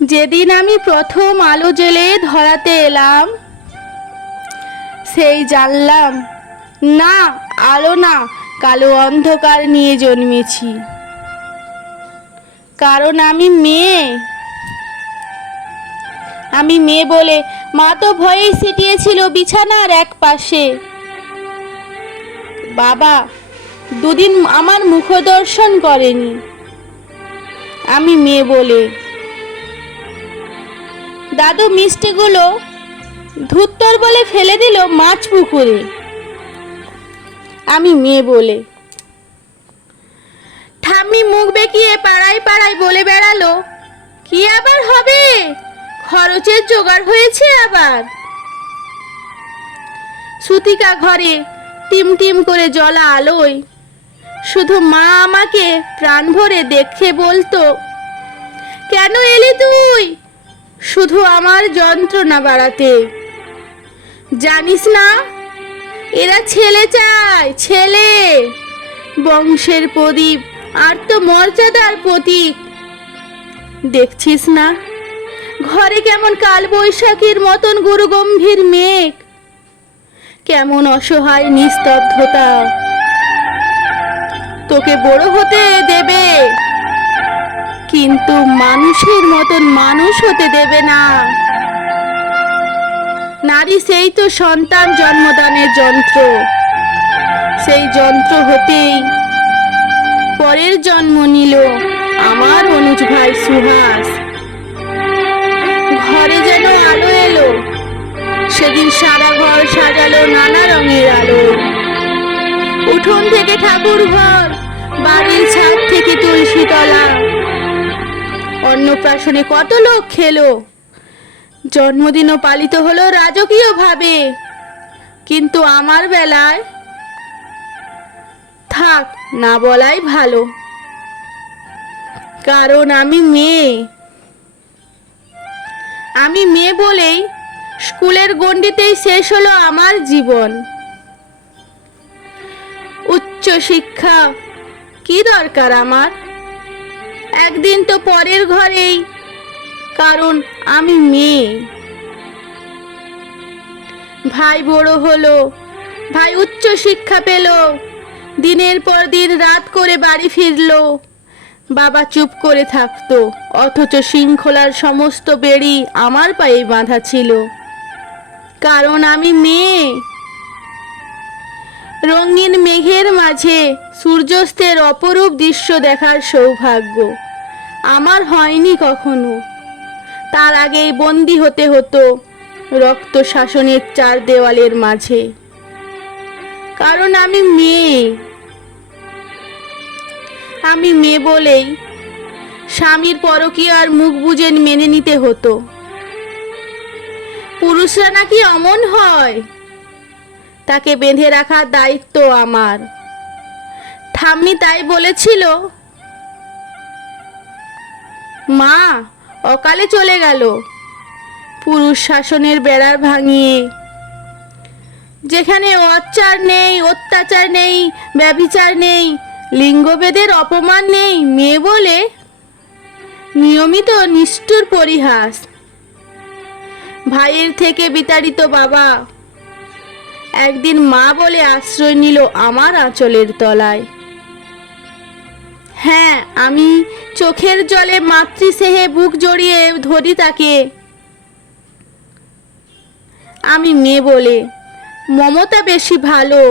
যেদিন আমি প্রথম আলো জেলে ধরাতে এলাম, সেই জানলাম, না, আলো না, কালো অন্ধকার নিয়ে জন্মেছি। কারণ আমি মেয়ে। আমি মেয়ে বলে মা তো ভয়েই সিটিয়েছিল বিছানার এক পাশে। বাবা, দুদিন আমার মুখদর্শন করেনি। আমি মেয়ে বলে দাদু মিষ্টিগুলো ধুত্তর বলে ফেলে দিল মাছ পুকুরে। আমি মেয়ে বলে। ঠাম্মি মুখ বেঁকিয়ে পাড়ায় পাড়ায় বলে বেড়ালো, কি আবার হবে? খরচের জোগাড় হয়েছে আবার। সুতিকা ঘরে টিম টিম করে জলা আলোয়, শুধু মা আমাকে প্রাণ ভরে দেখে বলতো, কেন এলি তুই? শুধু আমার যন্ত্রণা বাড়াতে। জানিস না, এরা ছেলে চায়, ছেলে। বংশের প্রদীপ আর তো মর্যাদার প্রতীক। দেখছিস না, ঘরে কেমন কাল বৈশাখীর মতন গুরু গম্ভীর মেঘ। কেমন অসহায় নিস্তব্ধতা। তোকে বড় হতে দেবে। কিন্তু মানুষের মতন মানুষ হতে দেবে না। নারী সেই তো সন্তান জন্মদানের যন্ত্র। সেই যন্ত্র হতেই পরের জন্ম নিল আমার অনুজ ভাই সুহাস। ঘরে যেন আলো এলো, সেদিন সারা ঘর সাজালো নানা রঙের আলো। উঠোন থেকে ঠাকুর ঘর বাড়ির ছাদ থেকে তুলসী তলা। অন্নপ্রাশনে কত লোক খেলো? জন্মদিনও পালিত হলো রাজকীয় ভাবে কিন্তু আমার বেলায় থাক, না বলাই ভালো। কারণ আমি মেয়ে। আমি মেয়ে বলেই স্কুলের গণ্ডিতেই শেষ হলো আমার জীবন। উচ্চ শিক্ষা কি দরকার আমার? একদিন তো পরের ঘরেই, কারণ আমি মেয়ে। ভাই বড় হলো, ভাই উচ্চ শিক্ষা পেল, দিনের পর দিন রাত করে বাড়ি ফিরলো। বাবা চুপ করে থাকতো, অথচ শৃঙ্খলার সমস্ত বেড়ি আমার পায়ে বাঁধা ছিল। কারণ আমি মেয়ে। রঙিন মেঘের মাঝে সূর্যাস্তের অপরূপ দৃশ্য দেখার সৌভাগ্য। আমার হয়নি কখনো। তার আগেই বন্দি হতে হতো রক্ত শাসনের চার দেওয়ালের মাঝে। কারণ আমি মেয়ে। আমি মেয়ে বলেই স্বামীর পরকীয়ার মুখ বুঝে মেনে নিতে হতো। পুরুষরা নাকি অমন হয়? তাকে বেঁধে রাখার দায়িত্ব আমার। ঠাম্মি তাই বলেছিল। মা, অকালে চলে গেল। পুরুষ শাসনের বেড়ার ভাঙিয়ে। যেখানে অত্যাচার নেই অত্যাচার নেই, ব্যভিচার নেই, লিঙ্গভেদের অপমান নেই, মেয়ে বলে নিয়মিত নিষ্ঠুর পরিহাস। ভাইয়ের থেকে বিতাড়িত বাবা। একদিন মা বলে আশ্রয় নিল আমার আঁচলের তলায়। হ্যাঁ আমি চোখের জলে মাতৃসেহে বুক জড়িয়ে ধরি তাকে। আমি মেয়ে বলে, মমতা বেশি ভালো।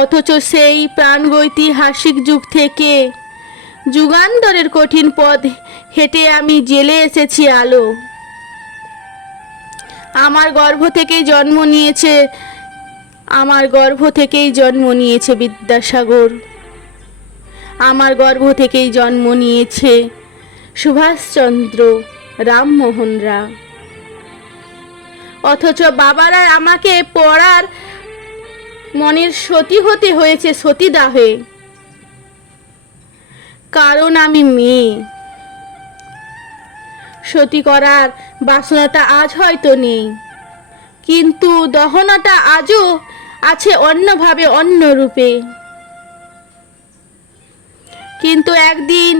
অথচ সেই প্রাণগৈতিহাসিক যুগ থেকে যুগান্তরের কঠিন পথ হেঁটে আমি জেলে এসেছি আলো। আমার গর্ভ থেকেই জন্ম নিয়েছে, আমার গর্ভ থেকেই জন্ম নিয়েছে বিদ্যাসাগর। আমার গর্ভ থেকেই জন্ম নিয়েছে সুভাষচন্দ্র রামমোহন রায় অথচ বাবারা আমাকে পড়ার মনের সতী হতে হয়েছে সতীদাহে। কারণ আমি মেয়ে। সতী করার বাসনাটা আজ হয়তো নেই। কিন্তু দহনাটা আজও আছে অন্যভাবে অন্য রূপে কিন্তু একদিন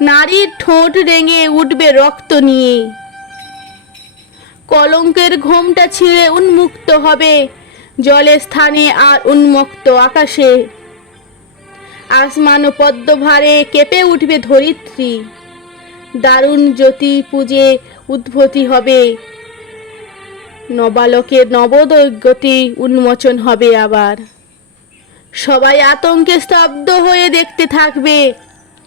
নারীর ঠোঁট রেঙে উঠবে রক্ত নিয়ে। কলঙ্কের ঘোমটা ছিঁড়ে উন্মুক্ত হবে জলের স্থানে আর উন্মুক্ত আকাশে। আসমান ও পদ্মভারে কেঁপে উঠবে ধরিত্রী। দারুণ জ্যোতি পূজে উদ্ভূতি হবে। নবালকের নবদৈগতি উন্মোচন হবে আবার। সবাই আতঙ্কে স্তব্ধ হয়ে দেখতে থাকবে।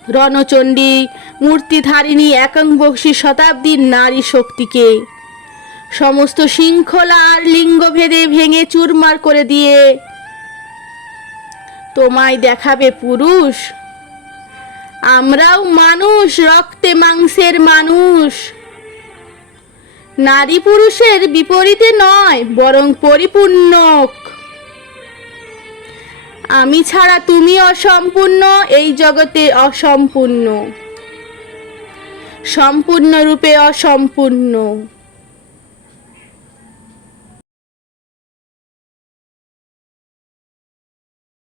রণচণ্ডী, মূর্তিধারিণী একাংবশী শতাব্দীর নারী শক্তিকে। সমস্ত শৃঙ্খলা আর লিঙ্গভেদে ভেঙে চুরমার করে দিয়ে। তোমায় দেখাবে পুরুষ। আমরাও মানুষ, রক্তে মাংসের মানুষ। নারী পুরুষের বিপরীতে নয়, বরং পরিপূর্ণ আমি ছাড়া তুমি অসম্পূর্ণ এই জগতে অসম্পূর্ণ। সম্পূর্ণরূপে অসম্পূর্ণ।